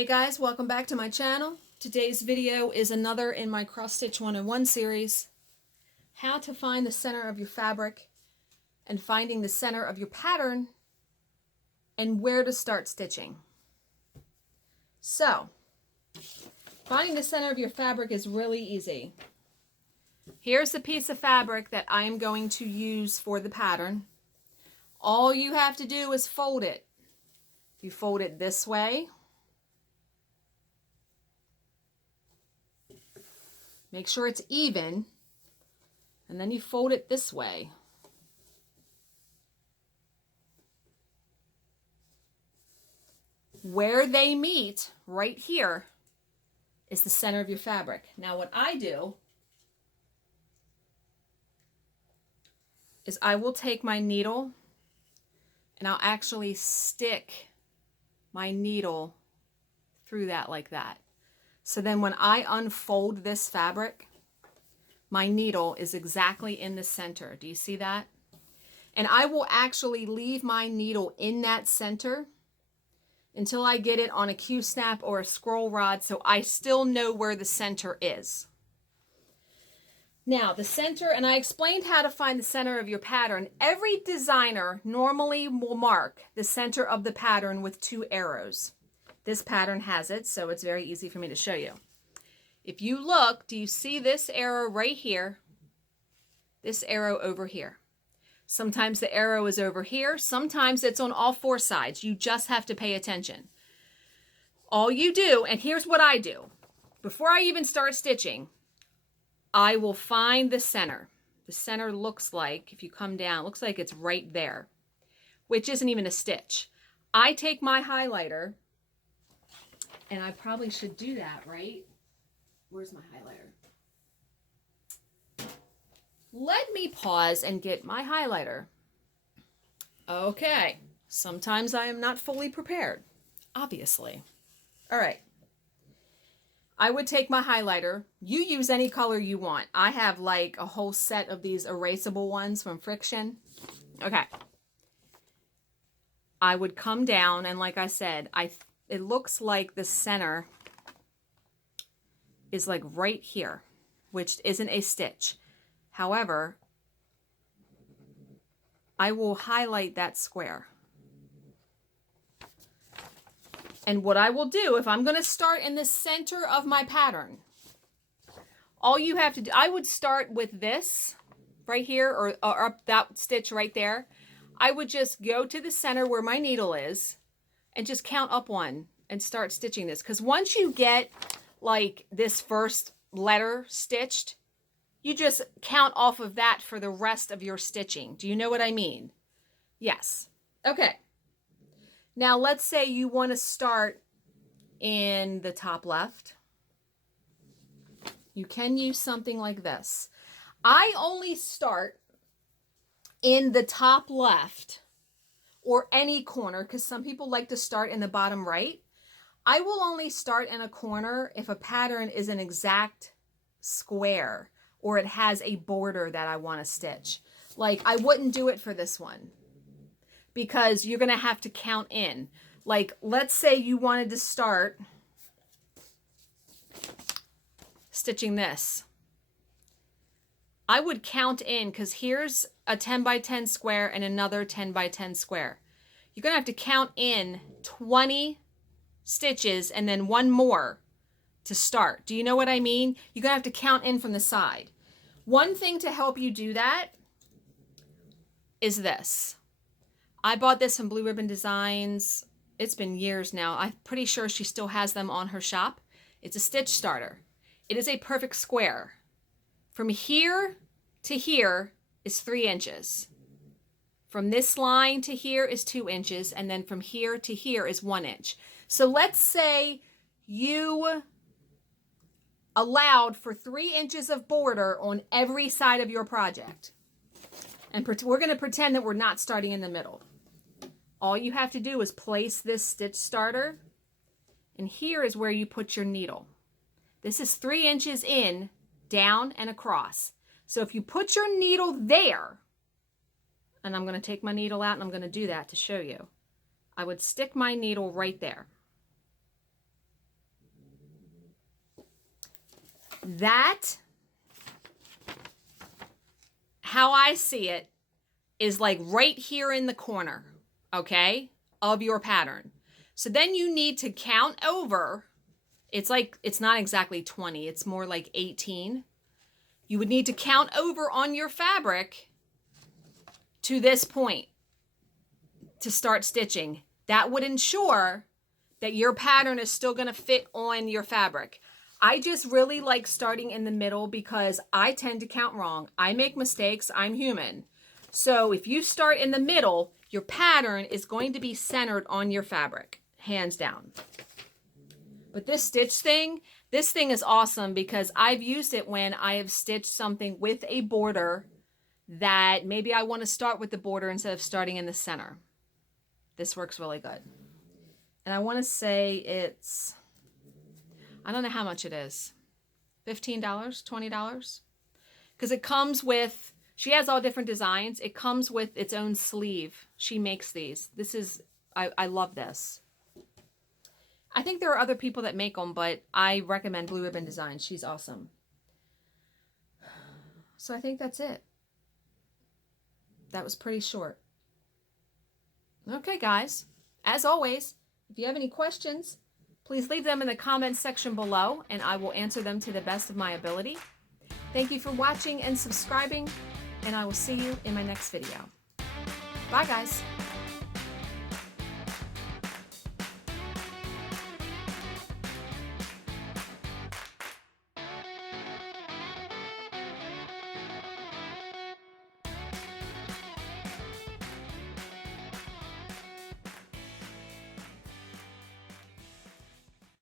Hey guys, welcome back to my channel. Today's video is another in my Cross Stitch 101 series. How to find the center of your fabric and finding the center of your pattern and where to start stitching. So, finding the center of your fabric is really easy. Here's the piece of fabric that I am going to use for the pattern. All you have to do is fold it. You fold it this way. Make sure it's even, and then you fold it this way. Where they meet, right here, is the center of your fabric. Now what I do is I will take my needle and I'll actually stick my needle through that like that. So then when I unfold this fabric, my needle is exactly in the center. Do you see that? And I will actually leave my needle in that center until I get it on a Q-snap or a scroll rod, so I still know where the center is. Now the center, and I explained how to find the center of your pattern. Every designer normally will mark the center of the pattern with 2 arrows. This pattern has it, so it's very easy for me to show you. If you look, do you see this arrow right here? This arrow over here. Sometimes the arrow is over here. Sometimes it's on all 4 sides. You just have to pay attention. All you do, and here's what I do. Before I even start stitching, I will find the center. The center looks like, if you come down, it looks like it's right there, which isn't even a stitch. I take my highlighter, and I probably should do that, right? Where's my highlighter? Let me pause and get my highlighter. Okay, sometimes I am not fully prepared, obviously. All right. I would take my highlighter. You use any color you want. I have like a whole set of these erasable ones from Friction. Okay. I would come down, and like I said, it looks like the center is like right here, which isn't a stitch. However, I will highlight that square. And what I will do, if I'm going to start in the center of my pattern, all you have to do, I would start with this right here, or up that stitch right there. I would just go to the center where my needle is and just count up 1 and start stitching this. Because once you get like this first letter stitched, you just count off of that for the rest of your stitching. Do you know what I mean? Yes. Okay. Now let's say you want to start in the top left. You can use something like this. I only start in the top left or any corner, because some people like to start in the bottom right. I will only start in a corner if a pattern is an exact square or it has a border that I want to stitch. Like, I wouldn't do it for this one because you're going to have to count in. Like, let's say you wanted to start stitching this. I would count in, because here's a 10 by 10 square and another 10 by 10 square. You're going to have to count in 20 stitches and then 1 more to start. Do you know what I mean? You're going to have to count in from the side. One thing to help you do that is this. I bought this from Blue Ribbon Designs. It's been years now. I'm pretty sure she still has them on her shop. It's a stitch starter. It is a perfect square. From here to here is 3 inches. From this line to here is 2 inches, and then from here to here is 1 inch. So let's say you allowed for 3 inches of border on every side of your project. And we're going to pretend that we're not starting in the middle. All you have to do is place this stitch starter, and here is where you put your needle. This is 3 inches in, down, and across. So if you put your needle there, and I'm going to take my needle out and I'm going to do that to show you. I would stick my needle right there. That, how I see it, is like right here in the corner, okay, of your pattern. So then you need to count over. It's like, it's not exactly 20, it's more like 18. You would need to count over on your fabric to this point to start stitching. That would ensure that your pattern is still going to fit on your fabric. I just really like starting in the middle because I tend to count wrong. I make mistakes. I'm human. So if you start in the middle, your pattern is going to be centered on your fabric, hands down. But this thing is awesome because I've used it when I have stitched something with a border that maybe I want to start with the border instead of starting in the center. This works really good. And I want to say it's, I don't know how much it is. $15, $20? Because it comes with, she has all different designs. It comes with its own sleeve. She makes these. This is, I love this. I think there are other people that make them, but I recommend Blue Ribbon Designs. She's awesome. So I think that's it. That was pretty short. Okay, guys. As always, if you have any questions, please leave them in the comments section below, and I will answer them to the best of my ability. Thank you for watching and subscribing, and I will see you in my next video. Bye, guys.